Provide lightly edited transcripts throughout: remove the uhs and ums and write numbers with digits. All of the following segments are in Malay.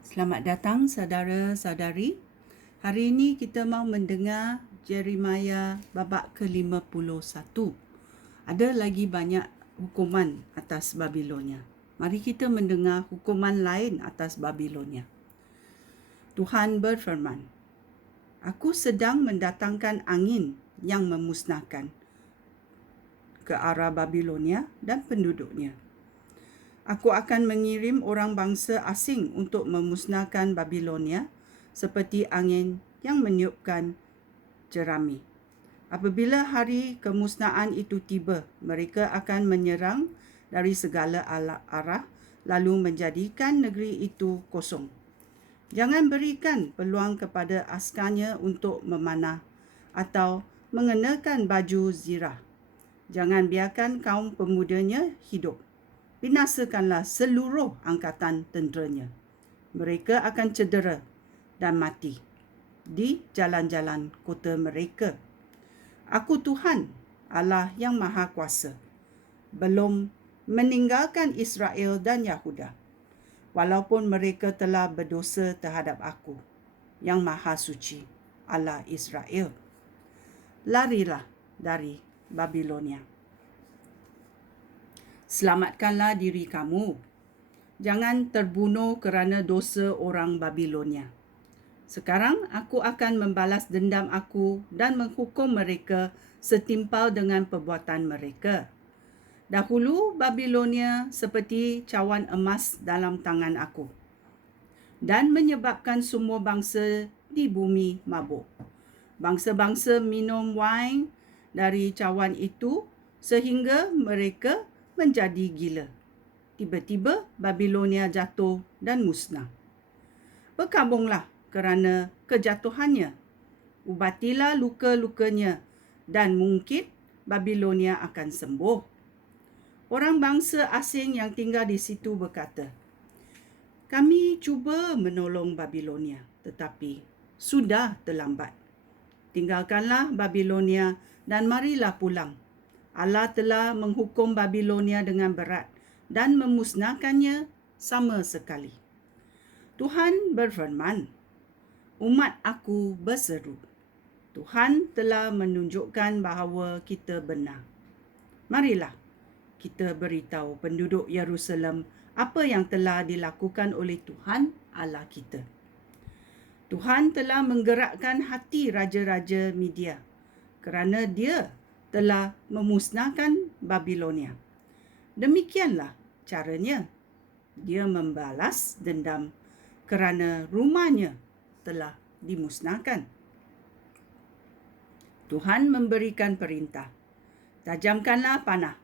Selamat datang saudara-saudari. Hari ini kita mau mendengar Jeremiah babak ke-51. Ada lagi banyak hukuman atas Babilonia. Mari kita mendengar hukuman lain atas Babilonia. Tuhan berfirman, Aku sedang mendatangkan angin yang memusnahkan ke arah Babilonia dan penduduknya. Aku akan mengirim orang bangsa asing untuk memusnahkan Babilonia seperti angin yang meniupkan jerami. Apabila hari kemusnahan itu tiba, mereka akan menyerang dari segala arah lalu menjadikan negeri itu kosong. Jangan berikan peluang kepada askarnya untuk memanah atau mengenakan baju zirah. Jangan biarkan kaum pemudanya hidup. Binasakanlah seluruh angkatan tenteranya. Mereka akan cedera dan mati di jalan-jalan kota mereka. Aku Tuhan, Allah yang Maha Kuasa, belum meninggalkan Israel dan Yahuda, walaupun mereka telah berdosa terhadap aku, yang Maha Suci, Allah Israel. Larilah dari Babilonia. Selamatkanlah diri kamu. Jangan terbunuh kerana dosa orang Babilonia. Sekarang aku akan membalas dendam aku dan menghukum mereka setimpal dengan perbuatan mereka. Dahulu Babilonia seperti cawan emas dalam tangan aku dan menyebabkan semua bangsa di bumi mabuk. Bangsa-bangsa minum wine dari cawan itu sehingga mereka menjadi gila. Tiba-tiba Babilonia jatuh dan musnah. Berkabunglah kerana kejatuhannya. Ubatilah luka-lukanya dan mungkin Babilonia akan sembuh. Orang bangsa asing yang tinggal di situ berkata, Kami cuba menolong Babilonia, tetapi sudah terlambat. Tinggalkanlah Babilonia dan marilah pulang. Allah telah menghukum Babilonia dengan berat dan memusnahkannya sama sekali. Tuhan berfirman, umat aku berseru. Tuhan telah menunjukkan bahawa kita benar. Marilah kita beritahu penduduk Yerusalem apa yang telah dilakukan oleh Tuhan Allah kita. Tuhan telah menggerakkan hati raja-raja Media kerana dia telah memusnahkan Babilonia. Demikianlah caranya. Dia membalas dendam kerana rumahnya telah dimusnahkan. Tuhan memberikan perintah. Tajamkanlah panah.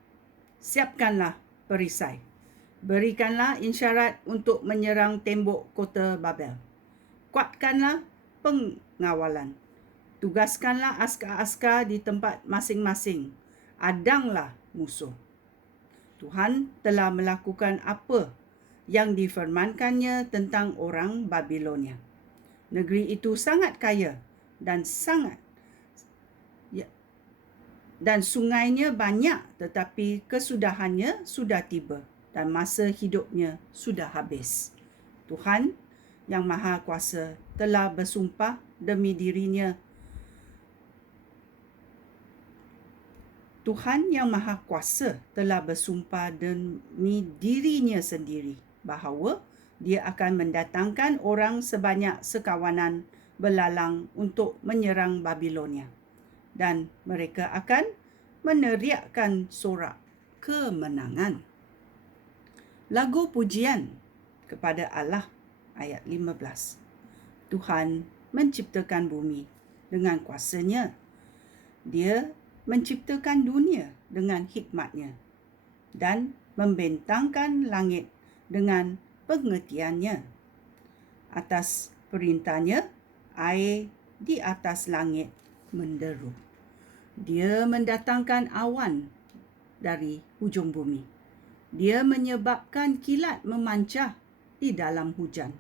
Siapkanlah perisai. Berikanlah isyarat untuk menyerang tembok kota Babel. Kuatkanlah pengawalan. Tugaskanlah askar-askar di tempat masing-masing. Adanglah musuh. Tuhan telah melakukan apa yang difirmankannya tentang orang Babilonia. Negeri itu sangat kaya dan sungainya banyak, tetapi kesudahannya sudah tiba dan masa hidupnya sudah habis. Tuhan yang Maha Kuasa telah bersumpah demi dirinya. Tuhan yang Maha Kuasa telah bersumpah demi dirinya sendiri bahawa dia akan mendatangkan orang sebanyak sekawanan belalang untuk menyerang Babilonia. Dan mereka akan meneriakkan sorak kemenangan. Lagu pujian kepada Allah ayat 15. Tuhan menciptakan bumi dengan kuasanya. Dia menciptakan dunia dengan hikmatnya dan membentangkan langit dengan pengertiannya. Atas perintahnya, air di atas langit menderu. Dia mendatangkan awan dari hujung bumi. Dia menyebabkan kilat memancar di dalam hujan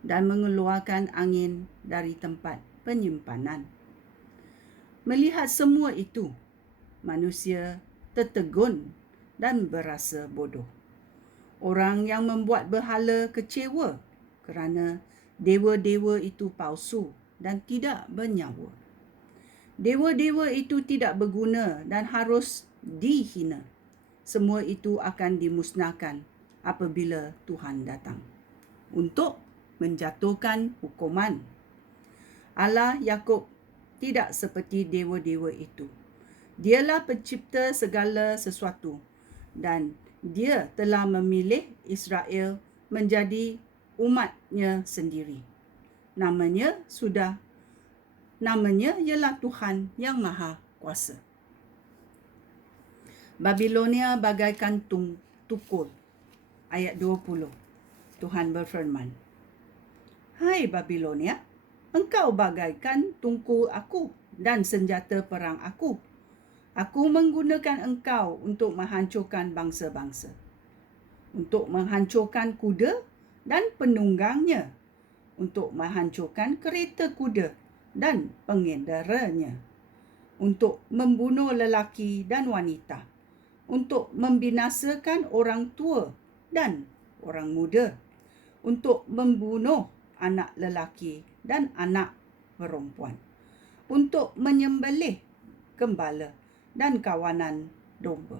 dan mengeluarkan angin dari tempat penyimpanan. Melihat semua itu, manusia tertegun dan berasa bodoh. Orang yang membuat berhala kecewa kerana dewa-dewa itu palsu dan tidak bernyawa. Dewa-dewa itu tidak berguna dan harus dihina. Semua itu akan dimusnahkan apabila Tuhan datang untuk menjatuhkan hukuman. Allah Yakub tidak seperti dewa-dewa itu. Dialah pencipta segala sesuatu dan dia telah memilih Israel menjadi umatnya sendiri. Namanya ialah Tuhan yang Maha Kuasa. Babilonia bagaikan tukul. Ayat 20. Tuhan berfirman, "Hai Babilonia, engkau bagaikan tungkul aku dan senjata perang aku. Aku menggunakan engkau untuk menghancurkan bangsa-bangsa, untuk menghancurkan kuda dan penunggangnya, untuk menghancurkan kereta kuda dan pengendaranya, untuk membunuh lelaki dan wanita, untuk membinasakan orang tua dan orang muda, untuk membunuh anak lelaki dan anak perempuan, untuk menyembelih gembala dan kawanan domba,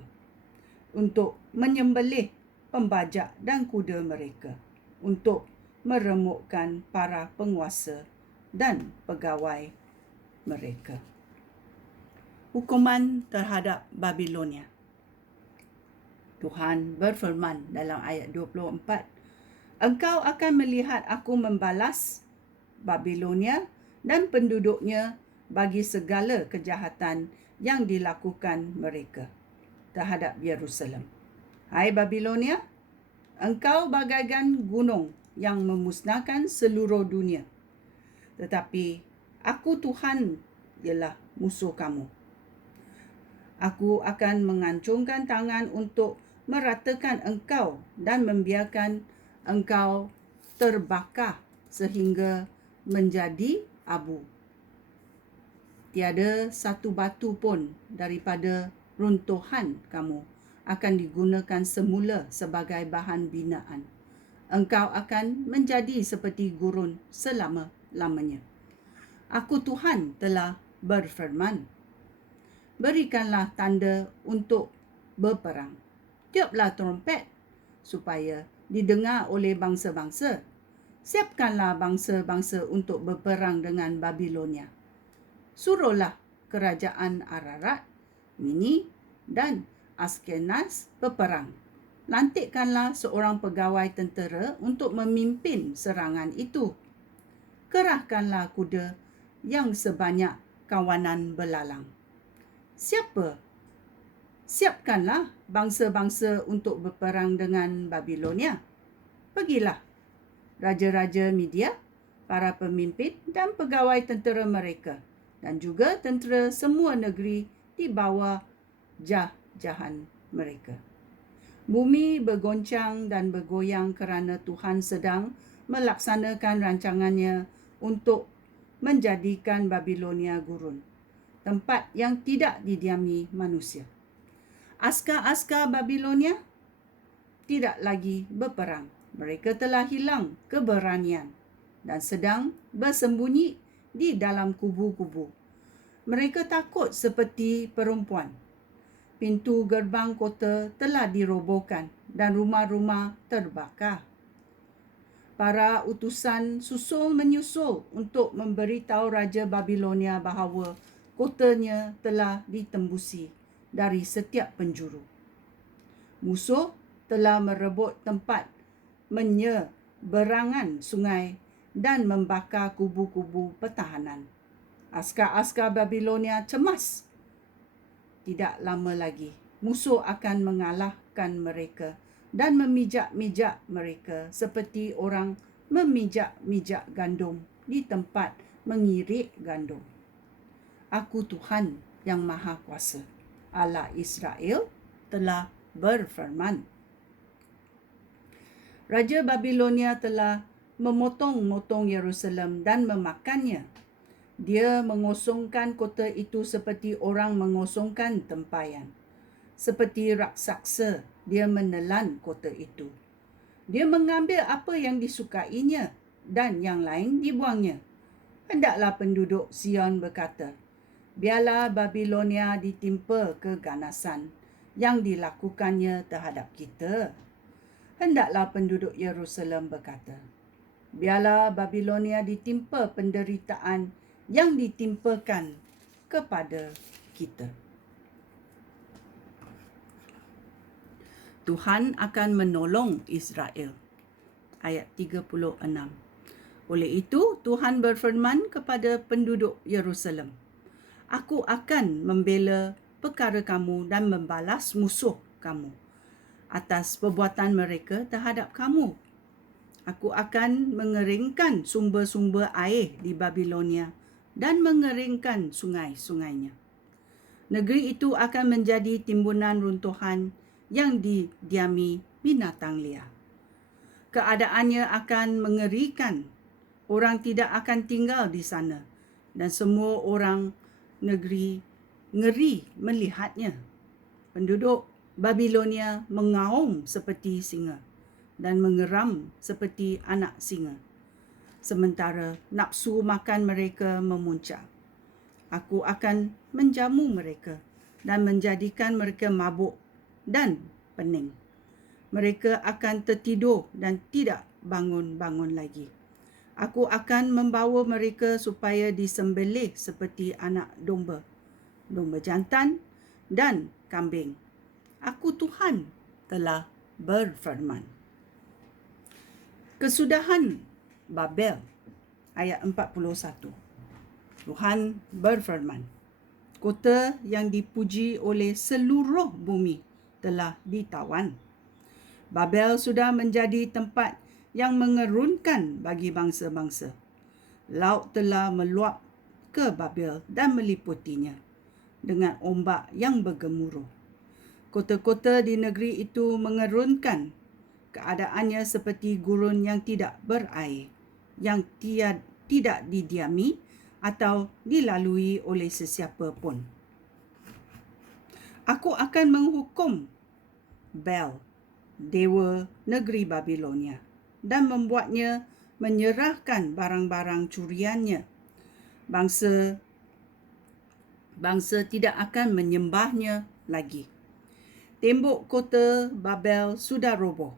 untuk menyembelih pembajak dan kuda mereka, untuk meremukkan para penguasa dan pegawai mereka." Hukuman terhadap Babilonia. Tuhan berfirman dalam ayat 24, "Engkau akan melihat aku membalas Babilonia dan penduduknya bagi segala kejahatan yang dilakukan mereka terhadap Yerusalem. Hai Babilonia, engkau bagaikan gunung yang memusnahkan seluruh dunia. Tetapi aku Tuhan ialah musuh kamu. Aku akan mengacungkan tangan untuk meratakan engkau dan membiarkan engkau terbakar sehingga menjadi abu. Tiada satu batu pun daripada runtuhan kamu akan digunakan semula sebagai bahan binaan. Engkau akan menjadi seperti gurun selama-lamanya. Aku Tuhan telah berfirman. Berikanlah tanda untuk berperang. Tiuplah trompet supaya didengar oleh bangsa-bangsa. Siapkanlah bangsa-bangsa untuk berperang dengan Babilonia. Suruhlah kerajaan Ararat, Mini dan Askenaz berperang. Lantikkanlah seorang pegawai tentera untuk memimpin serangan itu. Kerahkanlah kuda yang sebanyak kawanan belalang. Siapkanlah bangsa-bangsa untuk berperang dengan Babilonia. Pergilah, raja-raja Media, para pemimpin dan pegawai tentera mereka, dan juga tentera semua negeri di bawah jajahan mereka. Bumi bergoncang dan bergoyang kerana Tuhan sedang melaksanakan rancangannya untuk menjadikan Babilonia gurun, tempat yang tidak didiami manusia. Askar-askar Babilonia tidak lagi berperang. Mereka telah hilang keberanian dan sedang bersembunyi di dalam kubu-kubu. Mereka takut seperti perempuan. Pintu gerbang kota telah dirobohkan dan rumah-rumah terbakar. Para utusan menyusul untuk memberitahu Raja Babilonia bahawa kotanya telah ditembusi dari setiap penjuru. Musuh telah merebut tempat menyeberangan sungai dan membakar kubu-kubu pertahanan. Askar-askar Babilonia cemas. Tidak lama lagi, musuh akan mengalahkan mereka dan memijak-mijak mereka seperti orang memijak-mijak gandum di tempat mengirik gandum. Aku Tuhan yang Maha Kuasa, Allah Israel, telah berfirman. Raja Babilonia telah memotong-motong Yerusalem dan memakannya. Dia mengosongkan kota itu seperti orang mengosongkan tempayan. Seperti raksasa, dia menelan kota itu. Dia mengambil apa yang disukainya dan yang lain dibuangnya. Hendaklah penduduk Sion berkata, biarlah Babilonia ditimpa keganasan yang dilakukannya terhadap kita. Hendaklah penduduk Yerusalem berkata, biarlah Babilonia ditimpa penderitaan yang ditimpakan kepada kita. Tuhan akan menolong Israel. Ayat 36. Oleh itu, Tuhan berfirman kepada penduduk Yerusalem, Aku akan membela perkara kamu dan membalas musuh kamu atas perbuatan mereka terhadap kamu. Aku akan mengeringkan sumber-sumber air di Babilonia dan mengeringkan sungai-sungainya. Negeri itu akan menjadi timbunan runtuhan yang didiami binatang liar. Keadaannya akan mengerikan. Orang tidak akan tinggal di sana dan semua orang negeri ngeri melihatnya. Penduduk Babilonia mengaum seperti singa dan mengeram seperti anak singa. Sementara nafsu makan mereka memuncak. Aku akan menjamu mereka dan menjadikan mereka mabuk dan pening. Mereka akan tertidur dan tidak bangun-bangun lagi. Aku akan membawa mereka supaya disembelih seperti anak domba, domba jantan dan kambing. Aku Tuhan telah berfirman. Kesudahan Babel, ayat 41. Tuhan berfirman, kota yang dipuji oleh seluruh bumi telah ditawan. Babel sudah menjadi tempat yang mengerunkan bagi bangsa-bangsa. Laut telah meluap ke Babel dan meliputinya dengan ombak yang bergemuruh. Kota-kota di negeri itu mengerunkan. Keadaannya seperti gurun yang tidak berair, yang tidak didiami atau dilalui oleh sesiapa pun. Aku akan menghukum Bel, dewa negeri Babilonia, dan membuatnya menyerahkan barang-barang curiannya. Bangsa tidak akan menyembahnya lagi. Tembok kota Babel sudah roboh.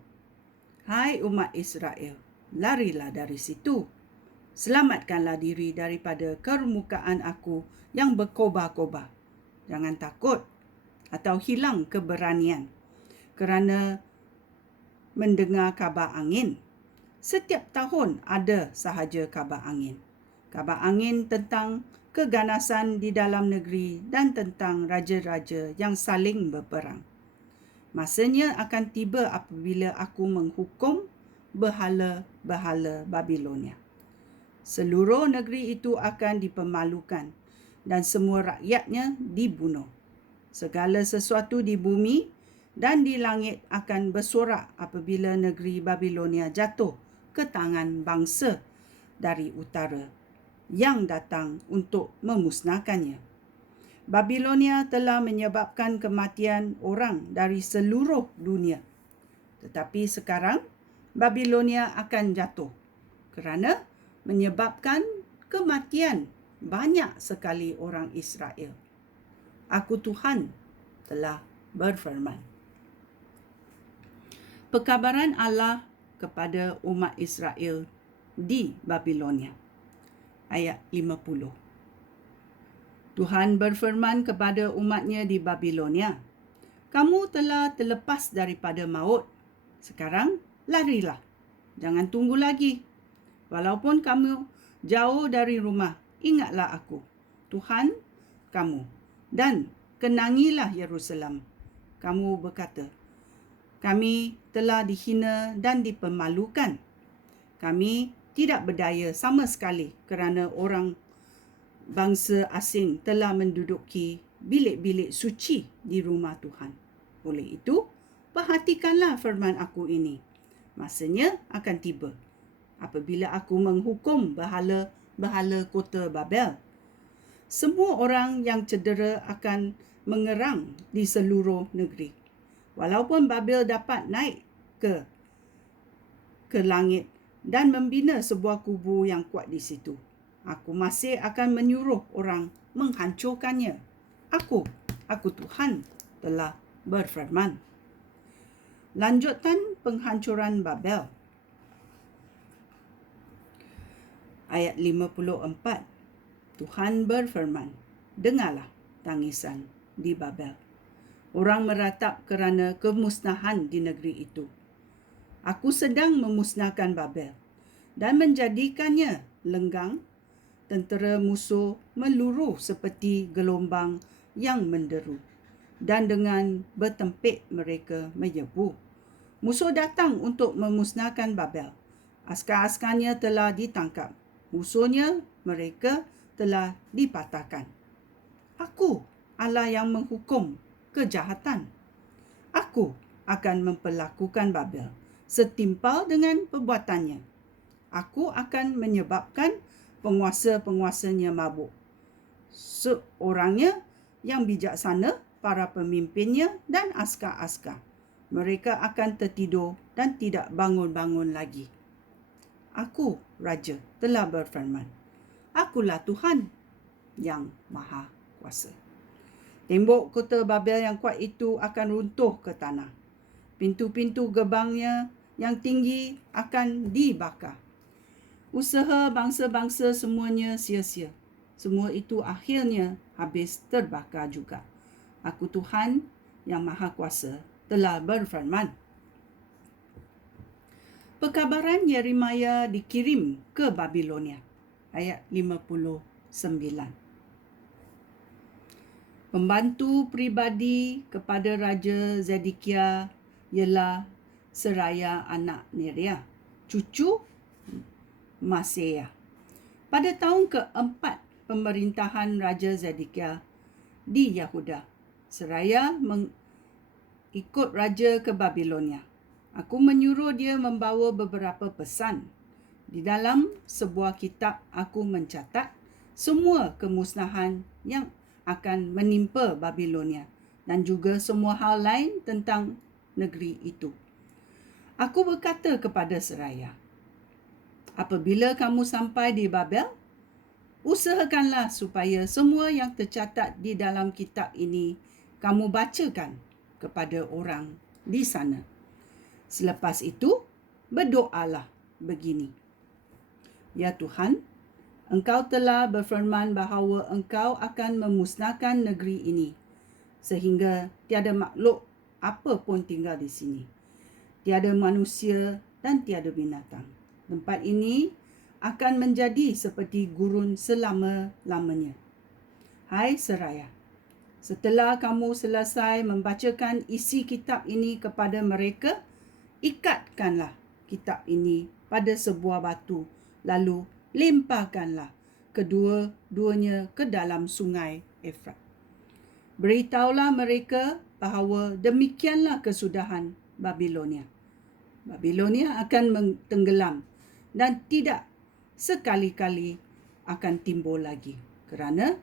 Hai umat Israel, larilah dari situ. Selamatkanlah diri daripada kemukaan aku yang berkobar-kobar. Jangan takut atau hilang keberanian kerana mendengar kabar angin. Setiap tahun ada sahaja kabar angin. Kabar angin tentang keganasan di dalam negeri dan tentang raja-raja yang saling berperang. Masanya akan tiba apabila aku menghukum berhala-berhala Babilonia. Seluruh negeri itu akan dipermalukan dan semua rakyatnya dibunuh. Segala sesuatu di bumi dan di langit akan bersorak apabila negeri Babilonia jatuh ke tangan bangsa dari utara yang datang untuk memusnahkannya. Babilonia telah menyebabkan kematian orang dari seluruh dunia. Tetapi sekarang Babilonia akan jatuh kerana menyebabkan kematian banyak sekali orang Israel. Aku Tuhan telah berfirman. Perkabaran Allah kepada umat Israel di Babilonia. Ayat 50. Tuhan berfirman kepada umatnya di Babilonia, kamu telah terlepas daripada maut. Sekarang larilah. Jangan tunggu lagi. Walaupun kamu jauh dari rumah, ingatlah aku, Tuhan kamu. Dan kenangilah Yerusalem. Kamu berkata, kami telah dihina dan dipermalukan. Kami tidak berdaya sama sekali kerana orang bangsa asing telah menduduki bilik-bilik suci di rumah Tuhan. Oleh itu, perhatikanlah firman aku ini. Masanya akan tiba apabila aku menghukum berhala-berhala kota Babel. Semua orang yang cedera akan mengerang di seluruh negeri. Walaupun Babel dapat naik ke ke langit dan membina sebuah kubu yang kuat di situ. Aku masih akan menyuruh orang menghancurkannya. Aku Tuhan telah berfirman. Lanjutan penghancuran Babel. Ayat 54. Tuhan berfirman, dengarlah tangisan di Babel. Orang meratap kerana kemusnahan di negeri itu. Aku sedang memusnahkan Babel dan menjadikannya lenggang. Tentera musuh meluruh seperti gelombang yang menderu, dan dengan bertempik mereka menyerbu. Musuh datang untuk memusnahkan Babel. Askar-askarnya telah ditangkap. Musuhnya mereka telah dipatahkan. Aku Allah yang menghukum kejahatan. Aku akan memperlakukan Babel setimpal dengan perbuatannya. Aku akan menyebabkan penguasa-penguasanya mabuk. Seorangnya yang bijaksana, para pemimpinnya dan askar-askar. Mereka akan tertidur dan tidak bangun-bangun lagi. Aku, Raja, telah berfirman. Akulah Tuhan yang Maha Kuasa. Tembok kota Babel yang kuat itu akan runtuh ke tanah. Pintu-pintu gerbangnya yang tinggi akan dibakar. Usaha bangsa-bangsa semuanya sia-sia. Semua itu akhirnya habis terbakar juga. Aku Tuhan yang Maha Kuasa telah berfirman. Perkabaran Yeremia dikirim ke Babilonia. Ayat 59. Pembantu pribadi kepada Raja Zedekiah ialah Seraya anak Neria, cucu Maseah. Pada tahun keempat pemerintahan Raja Zedekiah di Yahuda, Seraya mengikut raja ke Babilonia. Aku menyuruh dia membawa beberapa pesan. Di dalam sebuah kitab aku mencatat semua kemusnahan yang akan menimpa Babilonia dan juga semua hal lain tentang negeri itu. Aku berkata kepada Seraya, apabila kamu sampai di Babel, usahakanlah supaya semua yang tercatat di dalam kitab ini kamu bacakan kepada orang di sana. Selepas itu, berdoalah begini. Ya Tuhan, Engkau telah berfirman bahawa Engkau akan memusnahkan negeri ini, sehingga tiada makhluk apa pun tinggal di sini. Tiada manusia dan tiada binatang. Tempat ini akan menjadi seperti gurun selama-lamanya. Hai Seraya, setelah kamu selesai membacakan isi kitab ini kepada mereka, ikatkanlah kitab ini pada sebuah batu, lalu limpahkanlah kedua-duanya ke dalam sungai Efrat. Beritahulah mereka bahawa demikianlah kesudahan Babilonia. Babilonia akan tenggelam dan tidak sekali-kali akan timbul lagi kerana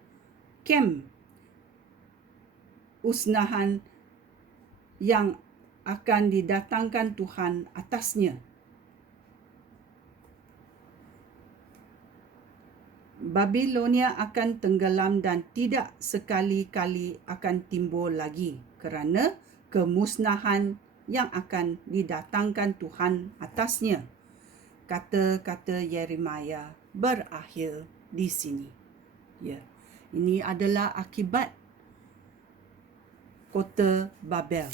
kem usnahan yang akan didatangkan Tuhan atasnya. Babilonia akan tenggelam dan tidak sekali-kali akan timbul lagi kerana kemusnahan yang akan didatangkan Tuhan atasnya. Kata-kata Yeremia berakhir di sini. Ya, ini adalah akibat kota Babel.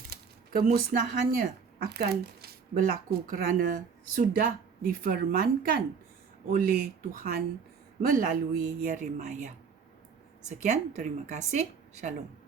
Kemusnahannya akan berlaku kerana sudah difirmankan oleh Tuhan melalui Yeremia. Sekian, terima kasih. Shalom.